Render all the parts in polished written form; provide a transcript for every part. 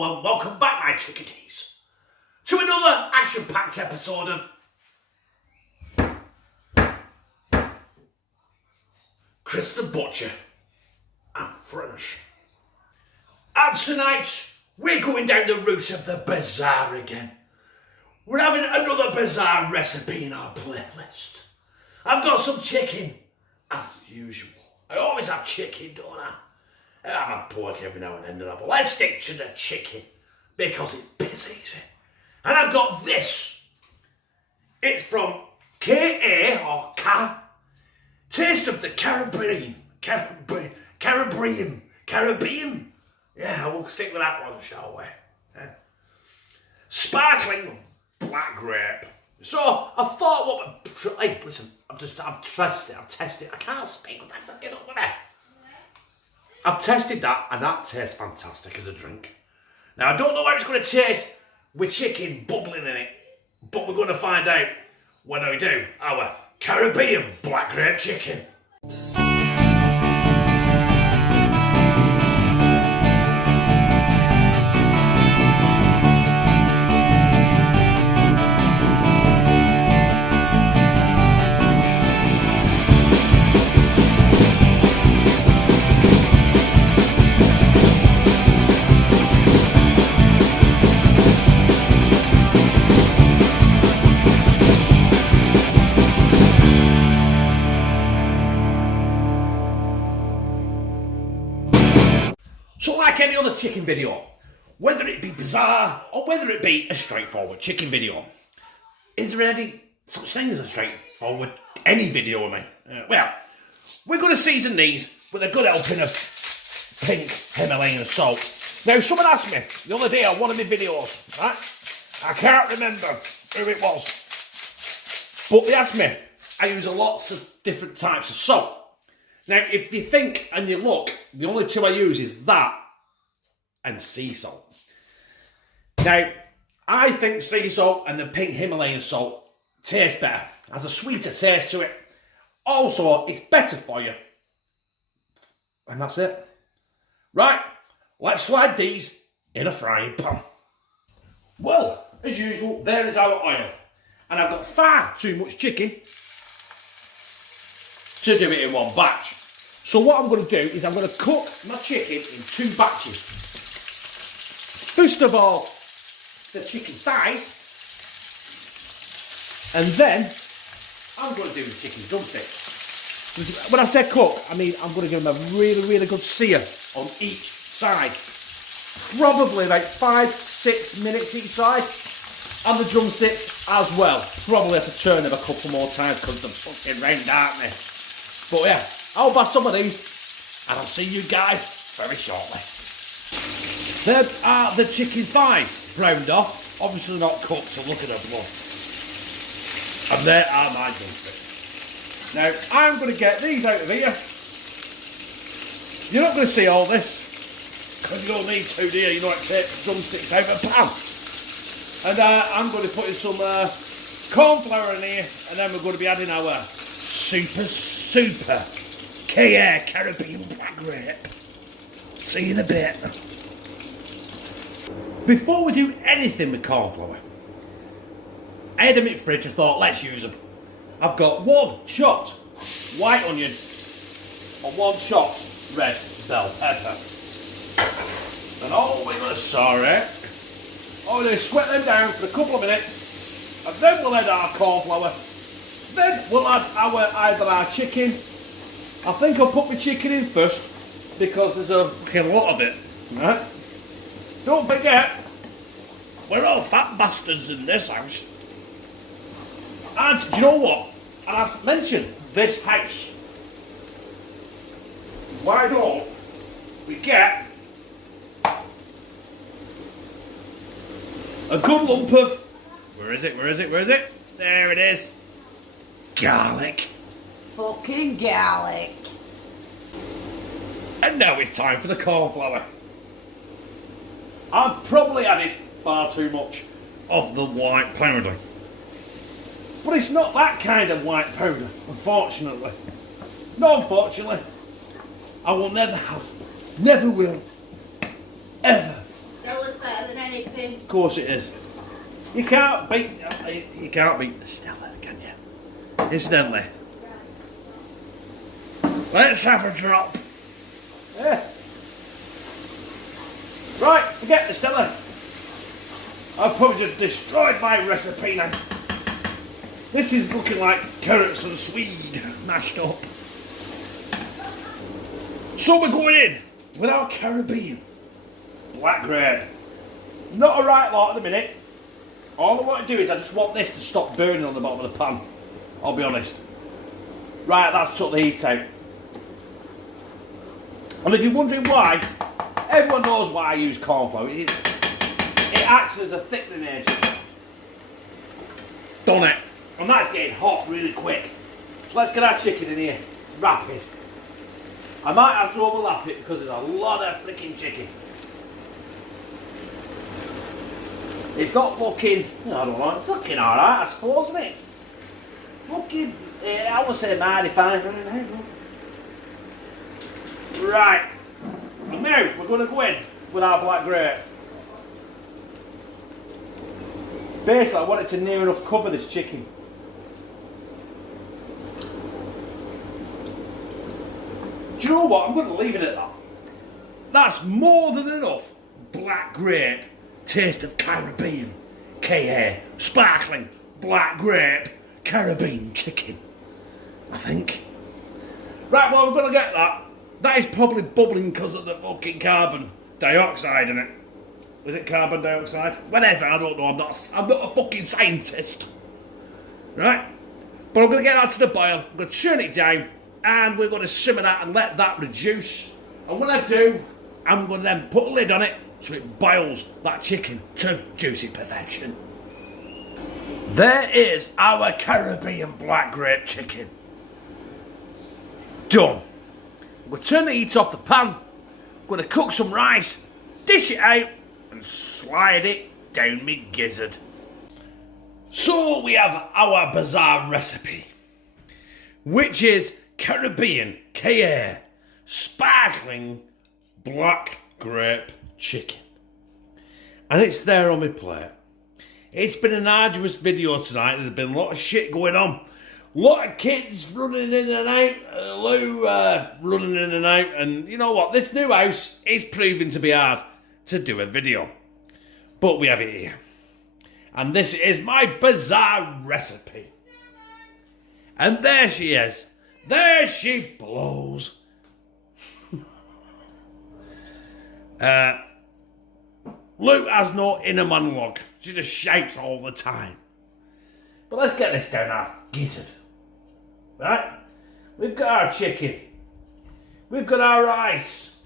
Hello and welcome back, my chickadees, to another action-packed episode of Chris the Butcher and Friends. And tonight, we're going down the route of the Bizzare again. We're having another Bizzare recipe in our playlist. I've got some chicken, as usual. I always have chicken, don't I? I have pork every now and then, but let's stick to the chicken because it's piss easy. And I've got this. It's from K.A. or Ka. Taste of the Caribbean. Caribbean. Yeah, we'll stick with that one, shall we? Yeah. Sparkling black grape. So I thought, hey, listen, I've tested it. I can't speak. Get up with it. I've tested that, and that tastes fantastic as a drink. Now, I don't know how it's going to taste with chicken bubbling in it, but we're going to find out when we do our Caribbean black grape chicken. So like any other chicken video, whether it be Bizzare or whether it be a straightforward chicken video, is there any such thing as a straightforward any video with me? Well, we're going to season these with a good helping of pink Himalayan salt. Now, someone asked me the other day on one of my videos, right? I can't remember who it was, but they asked me, I use lots of different types of salt. Now, if you think and you look, the only two I use is that and sea salt. Now, I think sea salt and the pink Himalayan salt taste better. Has a sweeter taste to it. Also, it's better for you. And that's it. Right, let's slide these in a frying pan. Well, as usual, there is our oil. And I've got far too much chicken to do it in one batch. So what I'm going to do is I'm going to cook my chicken in two batches. First of all, the chicken thighs. And then I'm going to do the chicken drumsticks. When I say cook, I mean I'm going to give them a really good sear on each side. Probably like 5-6 minutes each side. And the drumsticks as well. Probably have to turn them a couple more times because they're fucking round, aren't they? But yeah, I'll buy some of these and I'll see you guys very shortly. There are the chicken thighs browned off, obviously not cooked, so look at the blood. And there are my drumsticks. Now, I'm going to get these out of here. You're not going to see all this, because you'll need to, do you? You know how to take the drumsticks out of a pan. And I'm going to put in some corn flour in here, and then we're going to be adding our super K.A. Caribbean black grape. See you in a bit. Before we do anything with corn flour, I had them in the fridge. I thought, let's use them. I've got one chopped white onion and one chopped red bell pepper. And all we're going to saute, we're going to sweat them down for a couple of minutes, and then we'll add our corn flour. Then we'll add either our chicken. I think I'll put my chicken in first because there's a fucking lot of it. Right? Don't forget, we're all fat bastards in this house. And do you know what? And I've mentioned this house. Why don't we get a good lump of, where is it? There it is. Garlic. Fucking garlic. And now it's time for the corn flour. I've probably added far too much of the white powder. But it's not that kind of white powder, unfortunately. No, unfortunately. I will never have, never will, ever Stay with that. anything. Of course it is. You can't beat the Stella, can you? Incidentally. Let's have a drop. Yeah. Right, forget the Stella. I've probably just destroyed my recipe now. This is looking like carrots and swede mashed up. So we're going in with our Caribbean black grape. Not a right lot at the minute. All I want to do is I just want this to stop burning on the bottom of the pan. I'll be honest. Right, that's took the heat out. And if you're wondering why, everyone knows why I use corn flour. It acts as a thickening agent. Done it. And that's getting hot really quick. So let's get our chicken in here. Rapid. I might have to overlap it because there's a lot of freaking chicken. It's not looking, I don't know, it's looking alright, I suppose, isn't it? It's looking, I would say mighty fine. Right. And now we're going to go in with our black grape. Basically, I want it to near enough cover this chicken. Do you know what? I'm going to leave it at that. That's more than enough black grape taste of Caribbean. K.A. Sparkling black grape Caribbean chicken. I think. Right, well, we're going to get that. That is probably bubbling because of the fucking carbon dioxide in it. Is it carbon dioxide? Whatever, I don't know. I'm not a fucking scientist. Right? But I'm going to get that to the boil. I'm going to turn it down. And we're going to simmer that and let that reduce. And when I do, I'm going to then put a lid on it so it boils that chicken to juicy perfection. There is our Caribbean black grape chicken. Done. We'll turn the heat off the pan. Going to cook some rice, dish it out, and slide it down me gizzard. So we have our Bizzare recipe, which is Caribbean K.A. sparkling black grape chicken. And it's there on my plate. It's been an arduous video tonight. There's been a lot of shit going on. A lot of kids running in and out. Lou running in and out. And you know what? This new house is proving to be hard to do a video. But we have it here. And this is my Bizzare recipe. And there she is. There she blows. Lou has no inner monologue. She just shouts all the time. But let's get this down our gizzard. Right? We've got our chicken. We've got our rice.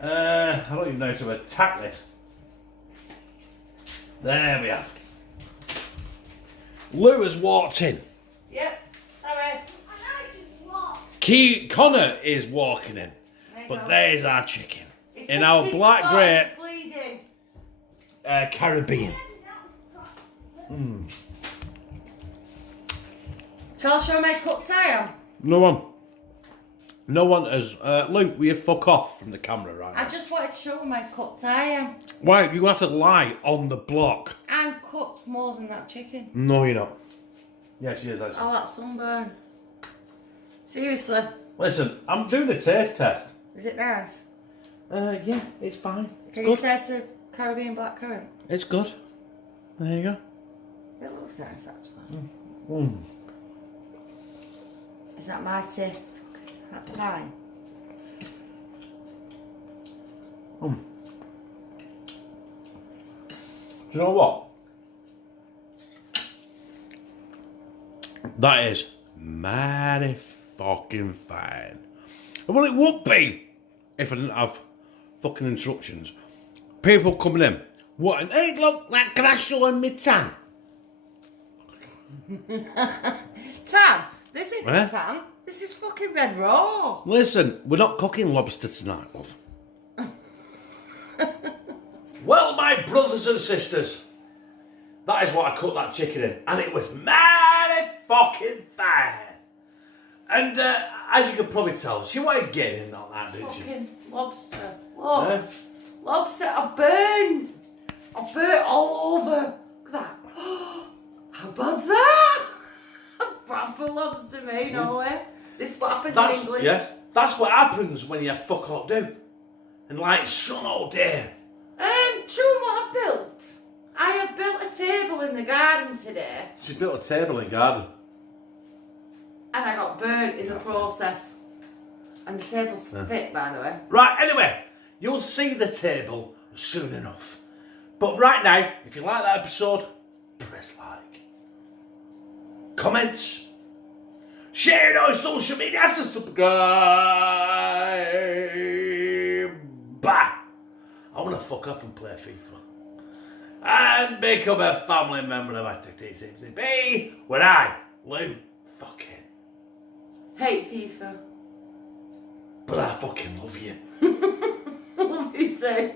I don't even know how to attack this. There we are. Lou has walked in. Yep, sorry. Connor is walking in. But there's our chicken. In our black grape Caribbean. Shall I show my cooked iron? No one has. Luke, will you fuck off from the camera right now? I just wanted to show my cooked iron. Why? You have to lie on the block. I'm cooked more than that chicken. No, you're not. Yeah, she is actually. Oh, that sunburn. Seriously. Listen, I'm doing a taste test. Is it nice? Yeah, it's fine. Can you taste the Caribbean black currant? It's good. There you go. It looks nice, actually. Mm. Is that mighty? That's fine. Do you know what? That is mighty fucking fine. Well, it would be if I didn't have fucking instructions. People coming in. What an egg look like grass on me tan. Tan? This isn't tan. This is fucking red raw. Listen, we're not cooking lobster tonight, love. Well, my brothers and sisters, that is what I cooked that chicken in. And it was mighty fucking fine. And as you can probably tell, she wanted getting in on that, didn't she? Fucking lobster. Look. Lobster, I burn all over. Look at that. How bad's that? Proper lobster, mate, no way. This is what happens in England. Yes, that's what happens when you fuck all do. And like sun all day. Do you know what I've built? I have built a table in the garden today. She's built a table in the garden. And I got burnt in the process. And the table's fit, by the way. Right, anyway, you'll see the table soon enough. But right now, if you like that episode, press like. Comments. Share it on social media and subscribe. Bye. I want to fuck off and play FIFA. And become a family member of #TCB, where I, Lou, fucking Hate FIFA. but I fucking love you. Love you too.